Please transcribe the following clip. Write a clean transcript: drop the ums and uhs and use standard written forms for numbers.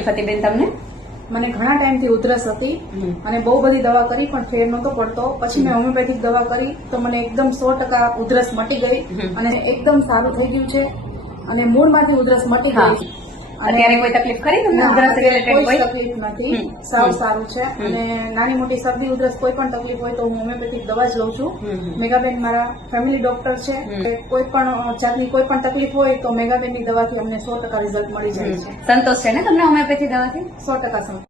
તકલીફ હતી બેન તમને? મને ઘણા ટાઈમથી ઉધરસ હતી અને બહુ બધી દવા કરી પણ ફેર નહોતો પડતો. પછી મેં હોમિયોપેથિક દવા કરી તો મને એકદમ 100% ઉધરસ મટી ગઈ અને એકદમ સારું થઈ ગયું છે અને મૂળમાંથી ઉધરસ મટી ગઈ. અત્યારે કોઈ તકલીફ ખરી તમને ઉધરસ રિલેટેડ? કોઈ તકલીફ નથી, સાવ સારું છે. અને નાની મોટી શરદી ઉધરસ કોઈ પણ તકલીફ હોય તો હું હોમિયોપેથિક દવા જ લઉં છું. મેઘાબેન મારા ફેમિલી ડોક્ટર છે. કોઈ પણ જાતની કોઈ પણ તકલીફ હોય તો મેઘાબેનની દવાથી અમને 100% રિઝલ્ટ મળી જાય છે. સંતોષ છે ને તમને હોમિયોપેથી દવાથી? 100% સંતોષ.